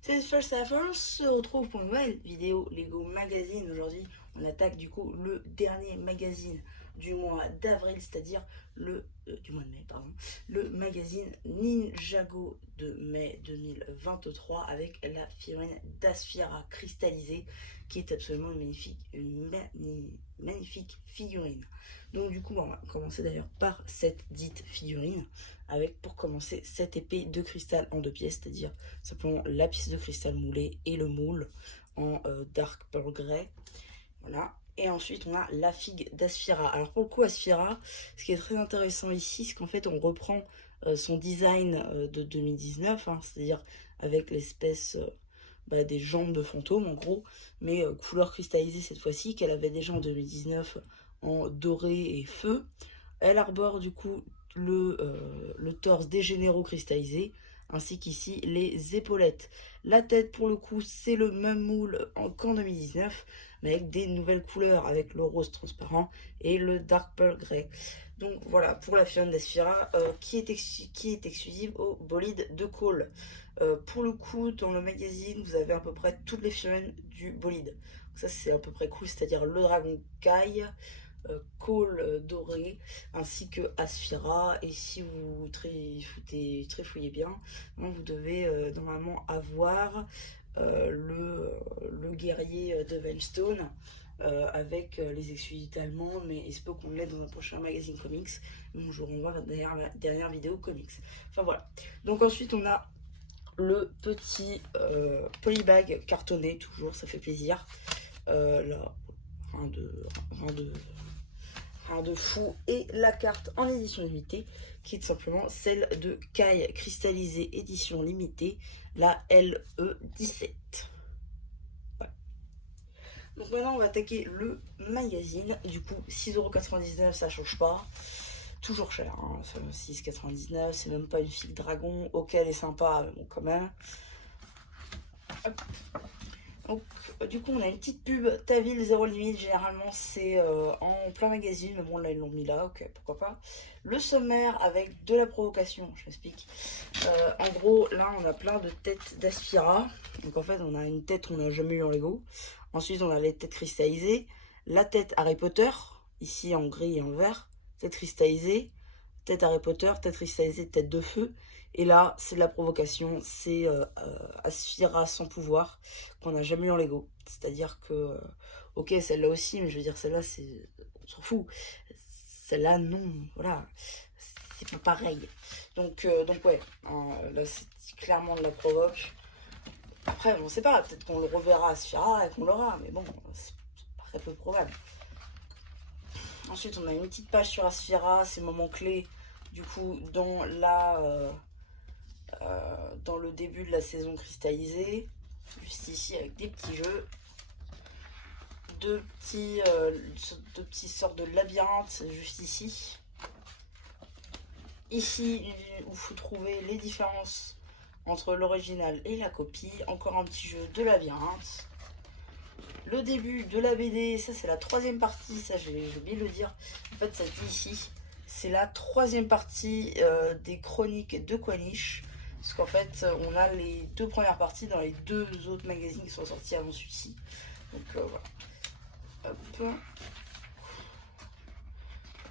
C'est First After, on se retrouve pour une nouvelle vidéo Lego Magazine. Aujourd'hui, on attaque du coup le dernier magazine du mois d'avril, c'est-à-dire du mois de mai, pardon, le magazine Ninjago de mai 2023 avec la figurine d'Asphira cristallisée qui est absolument magnifique figurine. Donc du coup, on va commencer d'ailleurs par cette dite figurine avec pour commencer cette épée de cristal en deux pièces, c'est-à-dire simplement la pièce de cristal moulée et le moule en dark pearl grey. Voilà. Et ensuite, on a la figue d'Asphira. Alors pour le coup, Asphira, ce qui est très intéressant ici, c'est qu'en fait, on reprend son design de 2019, hein, c'est-à-dire avec l'espèce des jambes de fantôme, en gros, mais couleur cristallisée cette fois-ci, qu'elle avait déjà en 2019 en doré et feu. Elle arbore du coup le torse des généraux cristallisés, ainsi qu'ici les épaulettes. La tête pour le coup c'est le même moule qu'en 2019, mais avec des nouvelles couleurs, avec le rose transparent et le dark pearl grey. Donc voilà pour la figurine d'Asphira qui est exclusive au bolide de Cole. Pour le coup, dans le magazine, vous avez à peu près toutes les figurines du bolide. Donc ça c'est à peu près cool, c'est-à-dire le dragon Kai, Cole doré, ainsi que Asphira. Et si vous trifouillez bien, hein, vous devez normalement avoir le guerrier de Venstone avec les exclusivités allemandes, mais il se peut qu'on l'ait dans un prochain magazine comics. Donc je vous renvoie derrière la dernière vidéo comics. Enfin voilà. Donc ensuite on a le petit polybag cartonné, toujours ça fait plaisir. Là, rien de fou. Et la carte en édition limitée qui est tout simplement celle de Kai cristallisée édition limitée, la LE17. Voilà. Donc maintenant on va attaquer le magazine. Du coup 6,99€, ça change pas. Toujours cher, hein. 6,99€, c'est même pas une figue dragon. Ok, elle est sympa, mais bon quand même. Hop. Donc, du coup, on a une petite pub Taville 0 limite. Généralement, c'est en plein magazine, mais bon, là, ils l'ont mis là, ok, pourquoi pas. Le sommaire avec de la provocation, je m'explique. En gros, là, on a plein de têtes d'Asphira. Donc, en fait, on a une tête qu'on n'a jamais eu en Lego. Ensuite, on a les têtes cristallisées. La tête Harry Potter, ici en gris et en vert. Tête cristallisée. Tête Harry Potter, tête cristallisée, tête de feu. Et là, c'est de la provocation, c'est Asphira sans pouvoir, qu'on n'a jamais eu en Lego. C'est-à-dire que, ok, celle-là aussi, mais je veux dire, celle-là, c'est. On s'en fout. Celle-là, non, voilà. C'est pas pareil. Donc ouais, là, c'est clairement de la provoque. Après, on sait pas, peut-être qu'on le reverra Asphira et qu'on l'aura, mais bon, c'est très peu probable. Ensuite, on a une petite page sur Asphira, ses moments clés, du coup, dans le début de la saison cristallisée, juste ici avec des petits jeux, deux petits sortes de labyrinthes juste ici. Ici où vous trouvez les différences entre l'original et la copie, encore un petit jeu de labyrinthe. Le début de la BD, ça c'est la troisième partie, ça j'ai oublié de le dire, en fait ça dit ici, c'est la troisième partie des chroniques de Quanish. Parce qu'en fait, on a les deux premières parties dans les deux autres magazines qui sont sortis avant celui-ci. Donc voilà. Hop.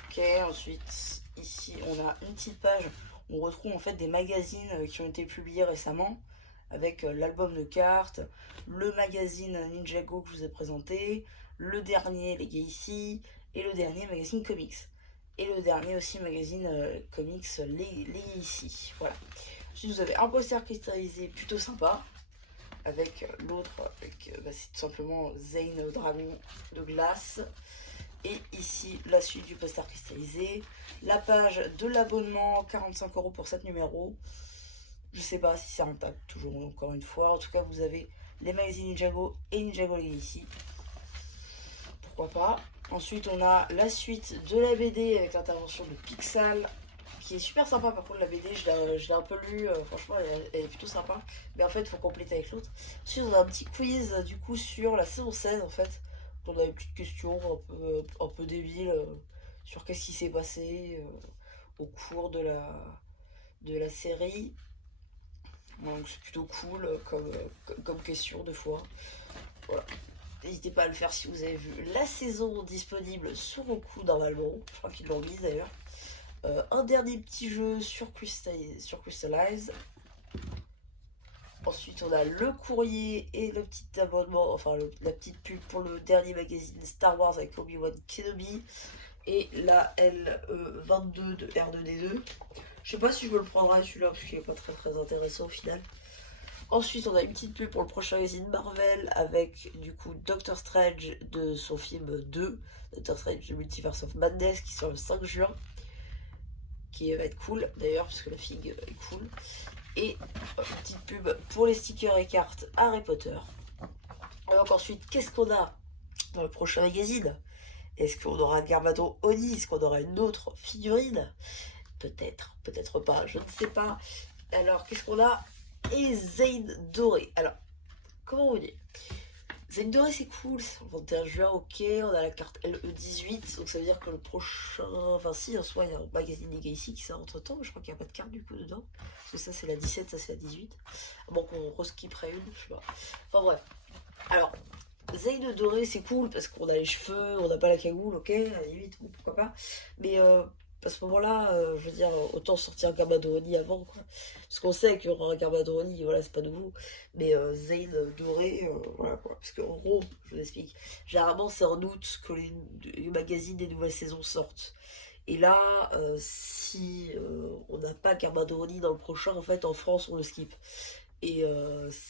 Ok, ensuite, ici, on a une petite page où on retrouve en fait des magazines qui ont été publiés récemment. Avec l'album de cartes, le magazine Ninjago que je vous ai présenté, le dernier Les Gays ici, et le dernier magazine comics. Et le dernier aussi magazine comics Les ici. Voilà. Ensuite, vous avez un poster cristallisé plutôt sympa, avec l'autre, c'est tout simplement Zane Dragon de glace. Et ici, la suite du poster cristallisé. La page de l'abonnement, 45€ pour 7 numéros. Je sais pas si c'est rentable, toujours encore une fois. En tout cas, vous avez les magazines Ninjago et Ninjago ici. Pourquoi pas. Ensuite, on a la suite de la BD avec l'intervention de Pixal, qui est super sympa. Par contre, la BD, je l'ai un peu lu, franchement, elle est plutôt sympa. Mais en fait, il faut compléter avec l'autre. Ensuite, on a un petit quiz du coup sur la saison 16 en fait. On a une petite question un peu débile sur qu'est-ce qui s'est passé au cours de la série. Donc c'est plutôt cool comme question de fois. Voilà. N'hésitez pas à le faire si vous avez vu la saison disponible sur Roku normalement. Je crois qu'ils l'ont mise d'ailleurs. Un dernier petit jeu sur Crystallize. Ensuite, on a le courrier et le petit abonnement, enfin la petite pub pour le dernier magazine Star Wars avec Obi-Wan Kenobi. Et la L22 de R2D2. Je sais pas si je me le prendrai celui-là parce qu'il est pas très intéressant au final. Ensuite, on a une petite pub pour le prochain magazine Marvel avec du coup Doctor Strange de son film 2, Doctor Strange The Multiverse of Madness, qui sort le 5 juin, qui va être cool d'ailleurs parce que la figue est cool. Et une petite pub pour les stickers et cartes Harry Potter. Donc ensuite, qu'est-ce qu'on a dans le prochain magazine? Est-ce qu'on aura Garmadon Oni? Est-ce qu'on aura une autre figurine? Peut-être, peut-être pas, je ne sais pas. Alors, qu'est-ce qu'on a? Et Zane Doré. Alors, comment vous dire? Zane Doré, c'est cool, c'est le 21 juin, ok. On a la carte LE18, donc ça veut dire que le prochain. Enfin, si, en soi, il y a un magazine Legacy qui sort entre temps, mais je crois qu'il n'y a pas de carte du coup dedans. Parce que ça, c'est la 17, ça, c'est la 18. Bon, qu'on reskipperait une, je sais pas. Enfin, bref. Alors, Zane Doré, c'est cool parce qu'on a les cheveux, on n'a pas la cagoule, ok, à la limite, ou pourquoi pas. Mais à ce moment-là, je veux dire, autant sortir un Garmadoni avant, quoi. Parce qu'on sait qu'il y aura un Garmadoni, voilà, c'est pas nouveau. Mais Zane Doré, voilà, quoi. Parce qu'en gros, je vous explique, généralement, c'est en août que les magazines des nouvelles saisons sortent. Et là, si on n'a pas Garmadoni dans le prochain, en fait, en France, on le skip. Et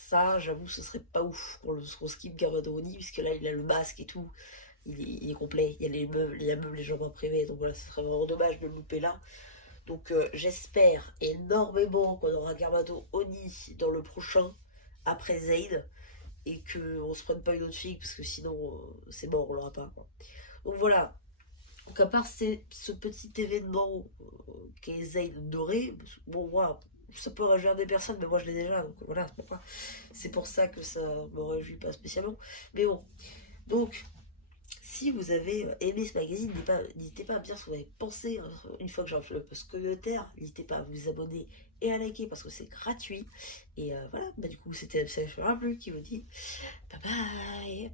ça, j'avoue, ce serait pas ouf qu'on skip Garmadoni, puisque là, il a le masque et tout. Il est complet, il y a les meubles, il y a même les jambes imprimées, donc voilà, ce serait vraiment dommage de le louper là. Donc j'espère énormément qu'on aura Garmado Oni dans le prochain, après Zayd, et qu'on se prenne pas une autre figue, parce que sinon c'est mort, on l'aura pas, quoi. Donc voilà, donc à part ce petit événement qui est Zayd doré, bon voilà, ça peut réjouir des personnes, mais moi je l'ai déjà, donc voilà, c'est pour ça que ça me réjouit pas spécialement. Mais bon, donc si vous avez aimé ce magazine, n'hésitez pas à me dire ce que vous avez pensé une fois que j'en fais le post communautaire. N'hésitez pas à vous abonner et à liker parce que c'est gratuit. Et voilà, bah du coup c'était MC plus qui vous dit bye bye.